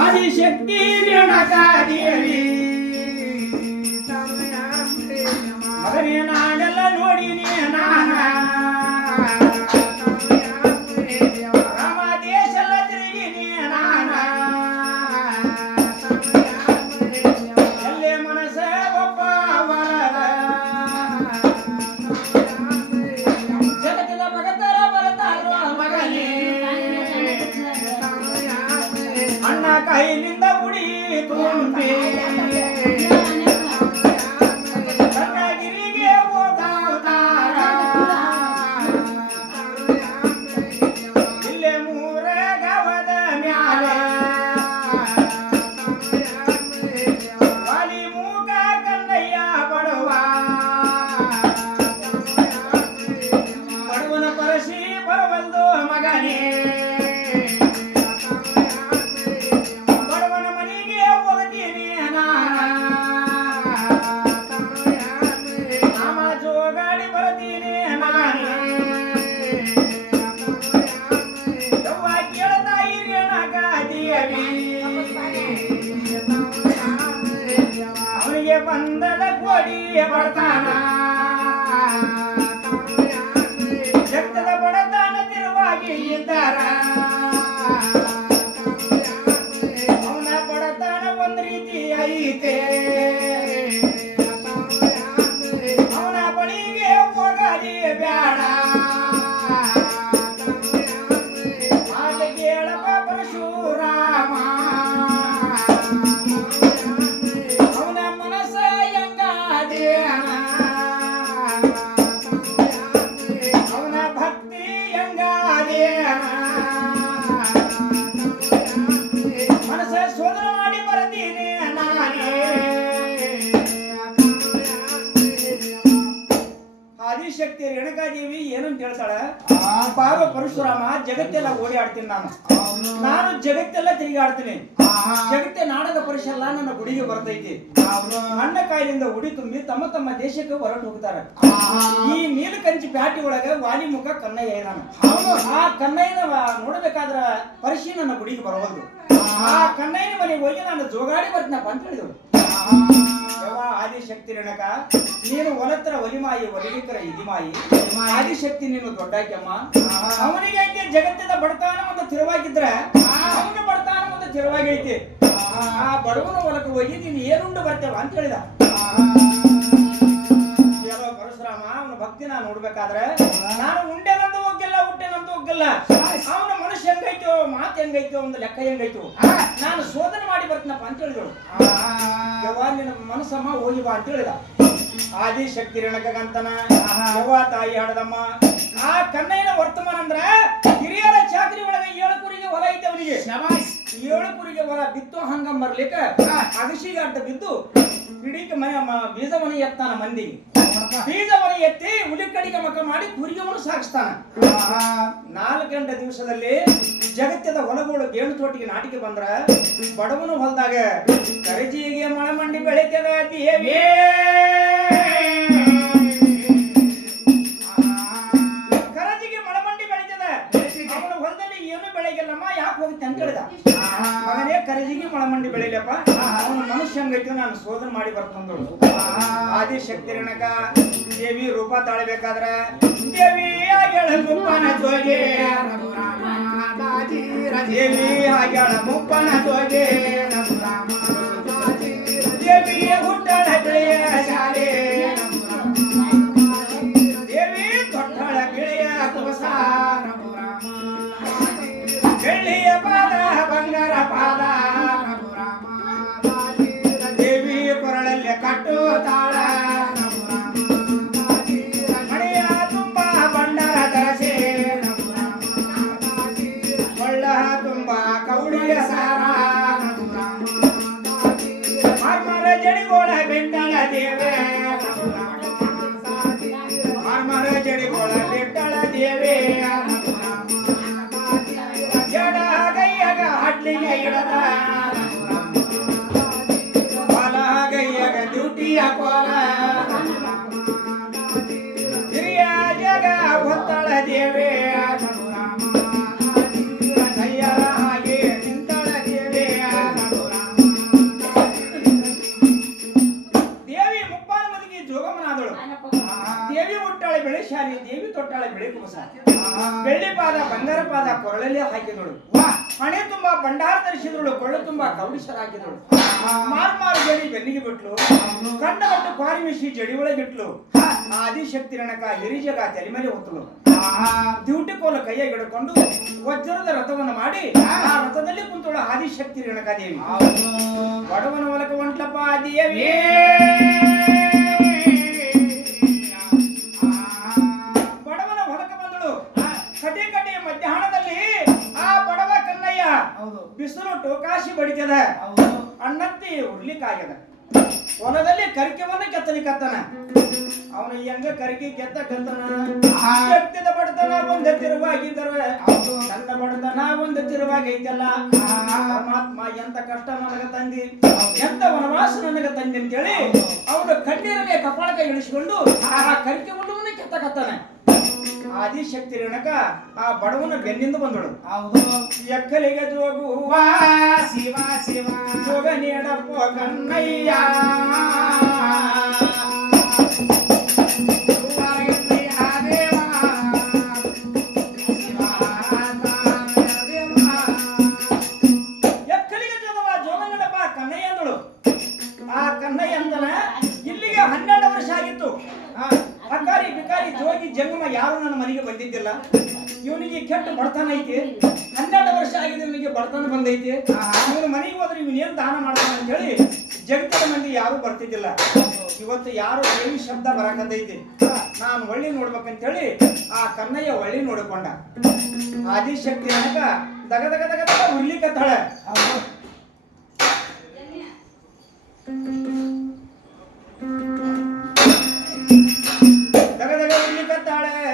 ಆದಿಶಕ್ತಿ ರೇಣುಕಾ ದೇವಿ ಮಗನೇ ನಾನೆಲ್ಲ ನೋಡಿನಿ ನಾನ ರಾಮ ದೇಶ ಎಲ್ಲ ತಿರುಗಿನಿ ನಾನ ಎಲ್ಲೇ ಮನಸ್ಸ ಒಬ್ಬ ವರದ ಜಗತ್ತಿನ ಭಗತರ ಬರತಾರೋ ಮಗನೇ ಅಣ್ಣ ಕೈಲಿಂದ ಉಡಿ ತುಂಬಿ ಕನ್ನಗಿರಿಗೆ ಹೋಗುತ್ತಾರ ಇಲ್ಲೇ ಮೂರ ಗವದ ಮ್ಯಾಲ ವಾಲಿ ಮೂಕ ಕನ್ನಯ್ಯ ಬಡವ ಬಡವನ ಪರಶಿ ಬರಬಲ್ದು ಮಗನೇ ಅವನಿಗೆ ಬಂದದ ಕೋಡಿ ಬರ್ತಾನ ಜಗತ್ತದ ಬಡತನ ತಿರುವಾಗಿ ಇದ್ದಾರ ಅವನ ಬಡತನ ಒಂದ್ ರೀತಿ ಐತೆ ಅವನ ಬಳಿಗೆ ಹೋಗಲಿ ಬ್ಯಾಡ ಮಾತ ಕೇಳಪ್ಪ ಪರಶುರಾಮ ಮನಸ್ಸ ಶೋಧನ ಮಾಡಿ ಬರ್ತೀನಿ ನಾನೇ ಆದಿಶಕ್ತಿ ರೇಣುಕಾದೇವಿ ಏನಂತ ಹೇಳ್ತಾಳ ಪಾಪ ಪರಶುರಾಮ ಜಗತ್ತೆಲ್ಲ ಓಡಾಡ್ತೀನಿ ನಾನು ಜಗತ್ತೆಲ್ಲ ತಿರುಗಾಡ್ತೀನಿ ಜಗತ್ತೆ ನಾಡದ ಪರಿಶೆಲ್ಲ ನನ್ನ ಗುಡಿಗೆ ಬರ್ತೈತಿ ಅಣ್ಣ ಕಾಯಿಲಿಂದ ಉಡಿ ತುಂಬಿ ತಮ್ಮ ತಮ್ಮ ದೇಶಕ್ಕೆ ಹೊರಟು ಹೋಗ್ತಾರ ಈ ನೀಲಕಂಚಿ ಪ್ಯಾಟಿ ಒಳಗ ವಾಲಿ ಮುಖ ಕನ್ನಯ್ಯ ನಾನು ಆ ಕನ್ನಯ್ಯನ ನೋಡಬೇಕಾದ್ರ ಪರಿಶಿ ನನ್ನ ಗುಡಿಗೆ ಬರಬಹುದು ಆ ಕನ್ನಯ್ಯನ ಮನೆಗೆ ಹೋಗಿ ನಾನು ಜೋಗಾಡಿ ಬರ್ತೀನಪ್ಪ ಅಂತ ಹೇಳಿದಳು ಆದಿಶಕ್ತಿ ರೇಣುಕ ನೀನು ಒಲತ್ತರ ಒಲಿಮಾಯಿ ಒಲಿಕರ ಇದಿಮಾಯಿ ಆದಿಶಕ್ತಿ ನೀನು ದೊಡ್ಡಾಕ್ಯಮ್ಮ ಅವನಿಗೆ ಜಗತ್ತಿನ ಬಡತಾನ ಒಂದು ತಿರುವಾಗಿದ್ರೆ ಅವನ ಬಡತಾನ ಒಂದು ತಿರುವಾಗೈತಿ ಆ ಬಡವನ ಹೊಲಕ್ಕೆ ಹೋಗಿ ನೀನು ಏನುಂಡು ಬರ್ತೇವ ಅಂತ ಹೇಳಿದ ಪರಶುರಾಮ ಅವನ ಭಕ್ತಿ ನಾನು ನೋಡ್ಬೇಕಾದ್ರೆ ನಾನು ಉಂಡೆನಂತ ಹೋಗಿಲ್ಲ ಹುಟ್ಟೆನಂತ ಹೋಗಿಲ್ಲ ಅವನ ಮನುಷ್ಯ ಹೆಂಗೈತೋ ಮಾತು ಹೆಂಗೈತೋ ಒಂದು ಲೆಕ್ಕ ಹೆಂಗೈತು ನಾನು ಶೋಧನೆ ಮಾಡಿ ಬರ್ತೀನಪ್ಪ ಅಂತ ಹೇಳಿದಳು ಯಾವಾಗ ನಿನ್ನ ಮನಸ್ಸಮ್ಮ ಹೋಗಿ ಬಾ ಅಂತ ಹೇಳಿದ ಆದಿಶಕ್ತಿ ರೇಣುಕಂತನ ಯವ್ವ ತಾಯಿ ಹಾಡದಮ್ಮ ಆ ಕನ್ನಯ್ಯನ ವರ್ತಮಾನ ಅಂದ್ರ ಹಿರಿಯರ ಚಾಕರಿ ಒಳಗೆ 7 ಕುರಿಗೆ ಹೊಲ ಐತೆ ಅವನಿಗೆ 7 ಕುರಿಗೆ ಹೊಲ ಬಿತ್ತು ಹಂಗ ಬರ್ಲಿಕ್ಕ ಅಗಸಿಗೆ ಅಡ್ಡ ಬಿದ್ದು ಹಿಡಿಕ ಮನೆ ಬೀಜವನ ಎತ್ತಾನ ಮಂದಿ ಬೀಜವನ ಎತ್ತಿ ಉಳಿ ಕಡಿಗೆ ಮಕ್ಕ ಮಾಡಿ ಕುರಿಗೆವನ್ನು ಸಾಗಿಸ್ತಾನ 4 ಗಂಟೆ ದಿವಸದಲ್ಲಿ ಜಗತ್ತದ ಹೊಲಗಳು ಗೇಣು ತೋಟಿಗೆ ನಾಟಿಗೆ ಬಂದ್ರ ಬಡವನ ಹೊಲದಾಗ ಕರಜಿಗೆ ಮಳೆ ಮಂಡಿ ಬೆಳಿತದ ದೇವಿ ಕರಜಿಗೆ ಮಳೆ ಮಂಡಿ ಬೆಳಿತದ ಅವನ ಹೊಲದಲ್ಲಿ ಏನು ಬೆಳೆಗಿಲ್ಲಮ್ಮ ಯಾಕೆ ಹೋಗುತ್ತೆ ಅಂತ ಹೇಳಿದ ಮಗನೇ ಕರಜಿಗೆ ಮಳೆ ಮಂಡಿ ಬೆಳಿಲಪ್ಪ ಅವನ ಮನುಷ್ಯ ಹಂಗೈತಿ ನಾನು ಶೋಧನೆ ಮಾಡಿ ಬರ್ತಂದಳು ಆದಿಶಕ್ತಿ ರೇಣುಕ ದೇವಿ ರೂಪ ತಾಳಬೇಕಾದ್ರ ದೇವಿ ಆಗ್ಯಾಳ ಮುಪ್ಪನ ಜೋಗೆ ದೇವಿ ಆಗ್ಯಾಳ ಮುಪ್ಪನ ಜೋಗೆ ದೇವಿ ಹುಟ್ಟಳ ಗೆಳೆಯ ಶಾಲೆ ದೇವಿ ತೊಟ್ಟಳ ಗೆಳೆಯ ಕುಬಸ ಬೆಳ್ಳಿಯ ಪಾದ ಬಂಗಾರ ಪಾದ ದೇವಿ ಕೊರಳಲ್ಲಿ ಕಟ್ಟು ತಾಳ ಮಳೆಯ ತುಂಬ ಬಂಡರ ದರಸೆ ಕೊಳ್ಳ ತುಂಬ ಕೌಡಿಯ ಸಾರ ಮಾರ್ಮರ ಜಡಿಗೋಳ ಬೆಟ್ಟಳ ದೇವೆ ಮಾರ್ಮರ ಜಡಿಗೋಳ ಬೆಟ್ಟಳ ದೇವೆ ಜಡ ಗೈಯಗ ಹಡ್ಲಿಗೆ ಇಡದ ಬಾಲ ಗೈಯಗ ಡ್ಯೂಟಿಯ ಕೋಲ ಹಿರಿಯ ಜಗ ಒತ್ತಳ ದೇವೆ ಕೈಯರ ಹಾಗೆ ಹಾರ ಕೊರಳಲ್ಲಿ ಹಾಕಿದಳು, ಹಣೆ ತುಂಬಾ ಭಂಡಾರ ಧರಿಸಿದಳು, ಕೊಳ್ಳು ತುಂಬಾ ಕೌಡಿಸರ ಹಾಕಿದಳು, ಮಾರು ಜಡಿ ಬೆನ್ನಿಗೆ ಬಿಟ್ಲು, ಕಂಡಗಟ್ಟು ಕ್ವಾರಿ ಮಿಶಿ ಜಡಿ ಒಳಗಿಟ್ಲು, ಆದಿಶಕ್ತಿ ರಣಕ ಹಿರಿಜಗ ತಲೆ ಮೇಲೆ ಹೊತ್ತಲು, ದ್ಯೂಟಿ ಕೋಲ ಕೈಯಾಗಿ ಹಿಡ್ಕೊಂಡು ವಜ್ರದ ರಥವನ್ನು ಮಾಡಿ ಆ ರಥದಲ್ಲಿ ಕುಂತಳು ಆದಿಶಕ್ತಿ ರೇಣುಕಾ ದೇವಿ. ಬಡವನ ಹೊಲಕ ಹೊಂಟ್ಲಪ್ಪ ದೇವಿ, ಬಡವನ ಹೊಲಕ ಬಂದಳು. ಕಡೆ ಮಧ್ಯಾಹ್ನದಲ್ಲಿ ಆ ಬಡವ ಕನ್ನಯ್ಯ ಬಿಸಿಲು ಟೋಕಾಶಿ ಬಡಿತದ, ಅಣ್ಣತ್ತಿ ಉರ್ಲಿಕ್ಕಾಗ್ಯದ. ಹೊಲದಲ್ಲಿ ಕರಿಕೆವನ್ನ ಕೆತ್ತಲಿಕ್ಕತ್ತನ. ಅವನು ಹೆಂಗ ಕರಿಕೆ ಕೆತ್ತನ ಕೆತ್ತಿದ ಬಡತನ ಒಂದು ತಿರುವಾಗಿದ್ದರೆ ನನ್ನ ಬಡತನ ಒಂದು ತಿರುವಾಗೈತಲ್ಲ. ಪರಮಾತ್ಮ ಎಂತ ಕಷ್ಟ ನನಗ ತಂದಿ, ಎಂತ ವನವಾಸ ನನಗ ತಂದಿ ಅಂತೇಳಿ ಅವನು ಕಣ್ಣೀರನ್ನೇ ಕಪಾಳಕ ಇಳಿಸಿಕೊಂಡು ಆ ಕರಿಕೆ ಹುಲ್ಲುವನ್ನೇ ಕೆತ್ತಕತ್ತಾನೆ. ಆದಿಶಕ್ತಿ ರೇಣುಕ ಆ ಬಡವನ ಬೆನ್ನಿಂದ ಬಂದಳು. ಎಕ್ಕಲಿಗೆ ಜೋಗುವ ಶಿವ ಶಿವ ಜೋಗ ನೀಡಪ್ಪ ಕನ್ನಯ್ಯ, ಎಕ್ಕಲಿಗೆ ಜೋಗವ ಜೋಗ ನೀಡಪ್ಪ ಕನ್ನಯ್ಯ ಅಂದಳು. ಆ ಕನ್ನಯ್ಯ ಅಂತನ ಇಲ್ಲಿಗೆ 12 ವರ್ಷ ಆಗಿತ್ತು. ಅಕಾರಿ ಬಿಕಾರಿ ಜೋಗಿ ಜಂಗಮ ಯಾರು ನನ್ನ ಮನೆಗೆ ಬಂದಿದ್ದಿಲ್ಲ. ಇವನಿಗೆ ಕೆಟ್ಟ ಬಡತನ ಐತಿ, 12 ವರ್ಷ ಆಗಿದೆ, ಇವನಿಗೆ ಬಡತನ ಬಂದೈತಿ. ಇವನು ಮನೆಗೆ ಹೋದ್ರೆ ಇವನೇನು ದಾನ ಮಾಡ್ತಾನೆ ಅಂತ ಹೇಳಿ ಜಗತ್ತದ ಮಂದಿ ಯಾರು ಬರ್ತಿದ್ದಿಲ್ಲ. ಇವತ್ತು ಯಾರು ದೇವಿ ಶಬ್ದ ಬರಕತ್ತೈತಿ, ನಾನು ಒಳ್ಳಿ ನೋಡ್ಬೇಕಂತ ಹೇಳಿ ಆ ಕನ್ನಯ್ಯ ಒಳ್ಳಿ ನೋಡಿಕೊಂಡ. ಆದಿಶಕ್ತಿ ನನಗ ದಗ ದಗ ದಗ ದಗ ಉರ್ಲಿಕತ್ತಾಳೆ.